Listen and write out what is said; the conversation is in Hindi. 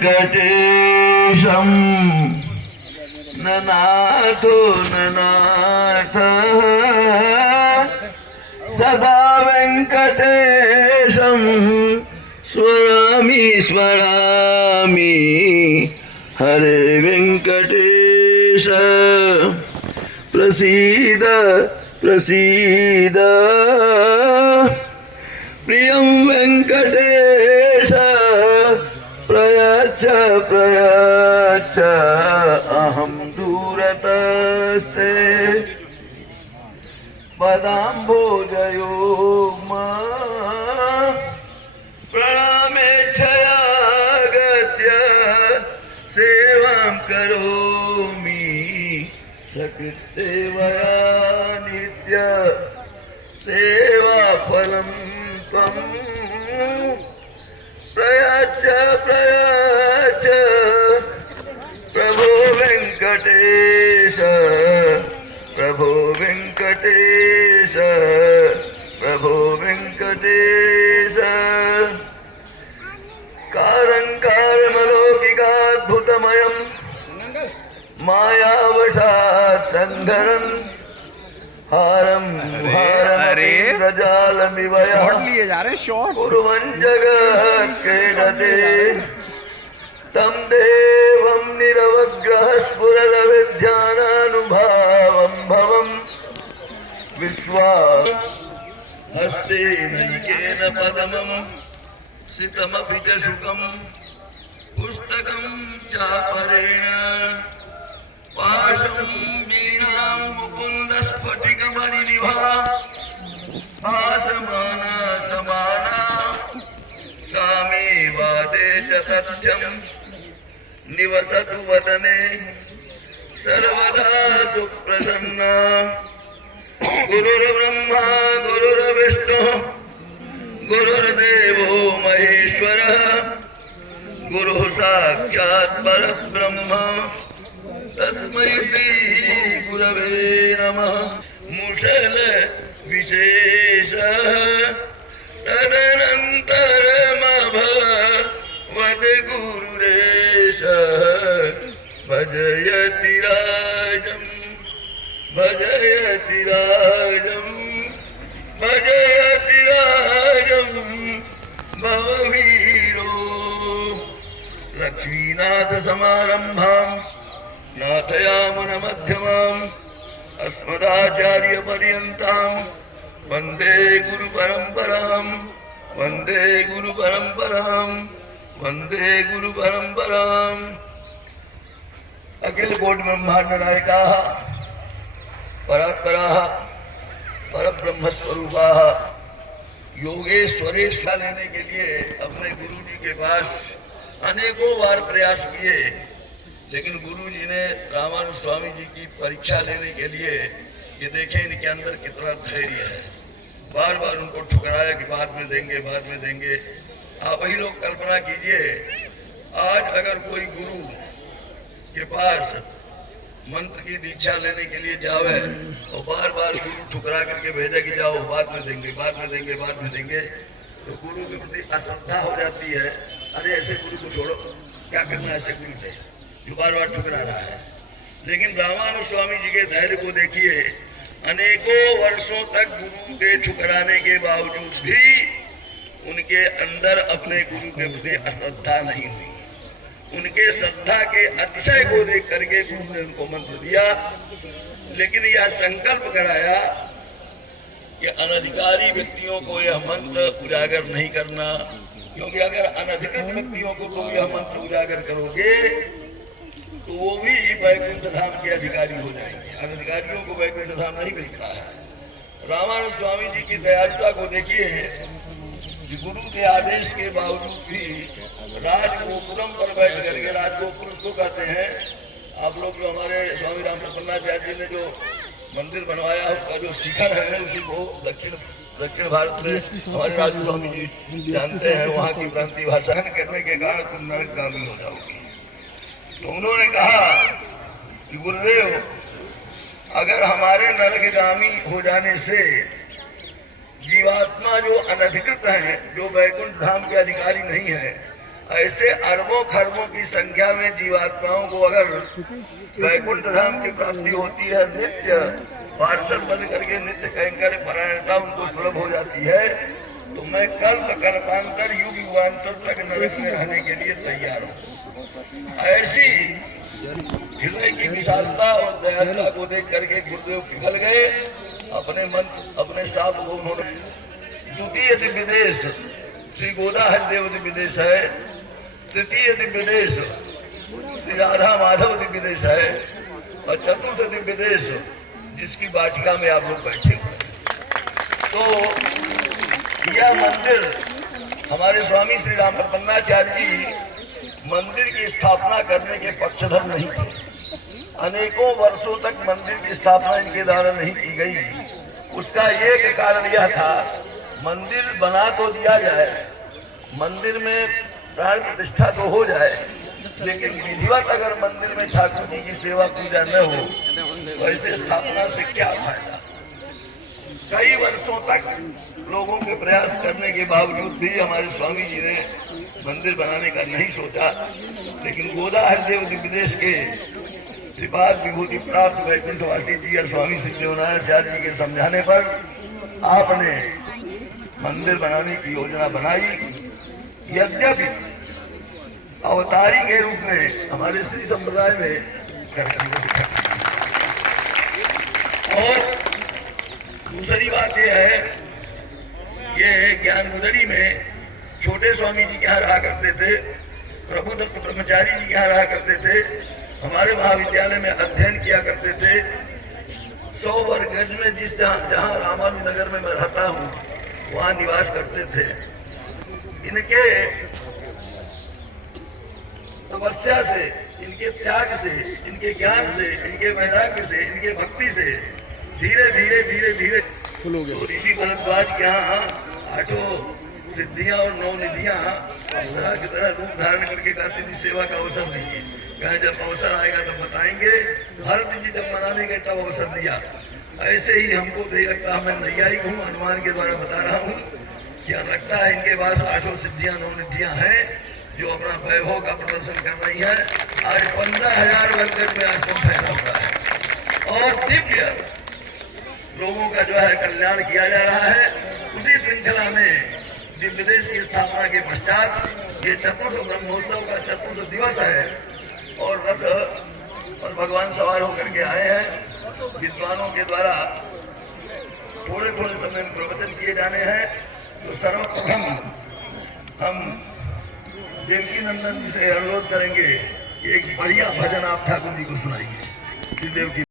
वेङ्कटेशं ननाथो ननाथः सदा वेङ्कटेशं स्मरामि स्मरामि हरे वेङ्कटेश प्रसीद प्रसीद प्रियं वेङ्कटेश प्रयच्छ प्रयच्छ अहं दूरतस्ते पदाम्भोजयोग्मा प्रणामेच्छयागत्य सेवां करोमि सकृत्सेवया नित्य सेवाफलं त्वं प्रयच्छ प्रयच्छ प्रभो वेङ्कटेश प्रभो वेङ्कटेश प्रभो वेङ्कटेश कारङ्कारमलौकिकाद्भुतमयं मायावशात् सन्धरन् हारं हारमिन्द्रजालमिव कुर्वन् जगत्क्रीडते तं देवं निरवग्रहस्फुरदविध्यानानुभावं भवं विश्वाहस्ते नलिकेन पदमं सितमपि च शुकं पुस्तकं चापरेण पाशं वीणां मुकुन्दस्फटिकमणिनिभा भासमाना समाना सा मे वादे च तथ्यं निवसतु वदने सर्वदा सुप्रसन्ना गुरुर्ब्रह्मा गुरुर्विष्णुः गुरुर्देवो महेश्वरः गुरुः साक्षात् परब्रह्म तस्मै श्री गुरवे नमः मुशल विशेषः तदनन्तरमभवद् गुरुरेशः भजयति राजं भजयति राजं भजयति राजं भववीरो लक्ष्मीनाथ समारम्भाम् नाथयामुनमध्यमाम् अस्मदाचार्यपर्यन्तां वन्दे गुरुपरम्पराम् वन्दे गुरुपरम्पराम् वन्दे गुरुपरम्पराम् अखिल कोटि ब्रह्मांड नायकाः परात्पराः परब्रह्मस्वरूपाः योगेश्वरेश्वर लेने के लिए अपने गुरुजी के पास अनेकों बार प्रयास किए, लेकिन गुरुजी ने रामानुज स्वामी जी की परीक्षा लेने के लिए ये देखें इनके अंदर कितना धैर्य है। बार बार उनको ठुकराया कि बाद में देंगे बाद में देंगे। आप वही लोग कल्पना कीजिए, आज अगर कोई गुरु के पास मंत्र की दीक्षा लेने के लिए जावे और बार बार गुरु ठुकरा करके भेजा कि जाओ बाद में देंगे बाद में देंगे बाद में देंगे, तो गुरु के प्रति अश्रद्धा हो जाती है। अरे ऐसे गुरु को छोड़ो, क्या करना ऐसे गुरु से जो बार बार ठुकरा रहा है। लेकिन रामानुज स्वामी जी के धैर्य को देखिए, अनेकों वर्षों तक गुरु के ठुकराने के बावजूद भी उनके अंदर अपने गुरु के प्रति अश्रद्धा नहीं हुई। उनके श्रद्धा के अतिशय को देख करके गुरु ने उनको मंत्र दिया, लेकिन यह संकल्प कराया कि अनधिकारी व्यक्तियों को यह मंत्र उजागर नहीं करना, क्योंकि अगर अनधिकृत व्यक्तियों को तुम यह मंत्र उजागर करोगे तो वो भी वैकुंठ धाम के अधिकारी हो जाएंगे। अनधिकारियों को वैकुंठ धाम नहीं मिलता है। रामानुज स्वामी जी की दयालुता को देखिए, गुरु के आदेश के बावजूद भी राजगोपुरम पर बैठ करके, राजगोपुर उसको कहते हैं, आप लोग जो हमारे स्वामी राम प्रसन्नाचार्य जी ने जो मंदिर बनवाया उसका जो शिखर है उसी को दक्षिण भारत में हमारे राजू स्वामी जी जानते हैं, वहाँ की प्रांतीय भाषा करने के कारण तुम नरकगामी हो जाओगे। तो उन्होंने कहा कि गुरुदेव, अगर हमारे नरकगामी हो जाने से जीवात्मा जो अनधिकृत है, जो वैकुंठ धाम के अधिकारी नहीं है, ऐसे अरबों खरबों की संख्या में जीवात्माओं को अगर वैकुंठ धाम की प्राप्ति होती है, नित्य पार्षद बन करके नित्य कैंकर परायणता उनको सुलभ हो जाती है, तो मैं कल्प कल्पांतर युग युगांतर तक नरक में रहने के लिए तैयार हूँ। ऐसी हृदय की विशालता और दयालुता को देख करके गुरुदेव पिघल गए। अपने मन अपने साप को उन्होंने द्वितीय दिव्य देश श्री गोदा हरिदेव दिव्य देश है, तृतीय दिव्य देश श्री राधा माधव दिव्य देश है, और चतुर्थ दिव्य देश जिसकी वाटिका में आप लोग बैठे हुए। तो यह मंदिर हमारे स्वामी श्री राम प्रपन्नाचार्य जी मंदिर की स्थापना करने के पक्षधर नहीं थे। अनेकों वर्षों तक मंदिर की स्थापना इनके द्वारा नहीं की गई। उसका एक कारण यह था, मंदिर बना तो दिया जाए, मंदिर में प्राण प्रतिष्ठा तो हो जाए, लेकिन विधिवत अगर मंदिर में ठाकुर जी की सेवा पूजा न हो तो ऐसे स्थापना से क्या फायदा। कई वर्षों तक लोगों के प्रयास करने के बावजूद भी हमारे स्वामी जी ने मंदिर बनाने का नहीं सोचा, लेकिन गोदा हरिदेव दिव्य देश के त्रिपाद विभूति प्राप्त वैकुंठवासी जी और स्वामी श्री देवनारायणाचार्य जी के समझाने पर आपने मंदिर बनाने की योजना बनाई। यद्यपि अवतारी के रूप में हमारे श्री संप्रदाय में और दूसरी बात यह है, ये ज्ञानमुदरी में छोटे स्वामी जी यहाँ रहा करते थे, प्रभु दत्त ब्रह्मचारी जी यहाँ रहा करते थे, हमारे महाविद्यालय में अध्ययन किया करते थे। 100 वर्ग गज में जिस जहाँ रामानुनगर में मैं रहता हूँ वहाँ निवास करते थे। इनके तपस्या से, इनके त्याग से, इनके ज्ञान से, इनके वैराग्य से, इनके भक्ति से धीरे धीरे धीरे धीरे तो ऋषि भरद्वाज के यहाँ 8 सिद्धियां और 9 निधियां अप्सरा की तरह रूप धारण करके कहते थी सेवा का अवसर दीजिए। कहें जब अवसर आएगा तब बताएंगे। भरत जी जब मनाने गए तब अवसर दिया। ऐसे ही हमको तो लगता है मैं नैयायिक हूँ, अनुमान के द्वारा बता रहा हूँ, क्या लगता है इनके पास 8 सिद्धियां 9 निधियां हैं जो अपना वैभव का प्रदर्शन कर रही है। आज 15,000 वर्ग में आश्रम फैला हुआ है और दिव्य लोगों का जो है कल्याण किया जा रहा है। उसी श्रृंखला में दिव्य देश की स्थापना के पश्चात ये चतुर्थ ब्रह्मोत्सव का चतुर्थ दिवस है और रथ और भगवान सवार होकर के आए हैं। विद्वानों के द्वारा थोड़े थोड़े समय में प्रवचन किए जाने हैं। तो सर्वप्रथम हम देवकी नंदन जी से अनुरोध करेंगे कि एक बढ़िया भजन आप ठाकुर जी को सुनाइए। श्री देव की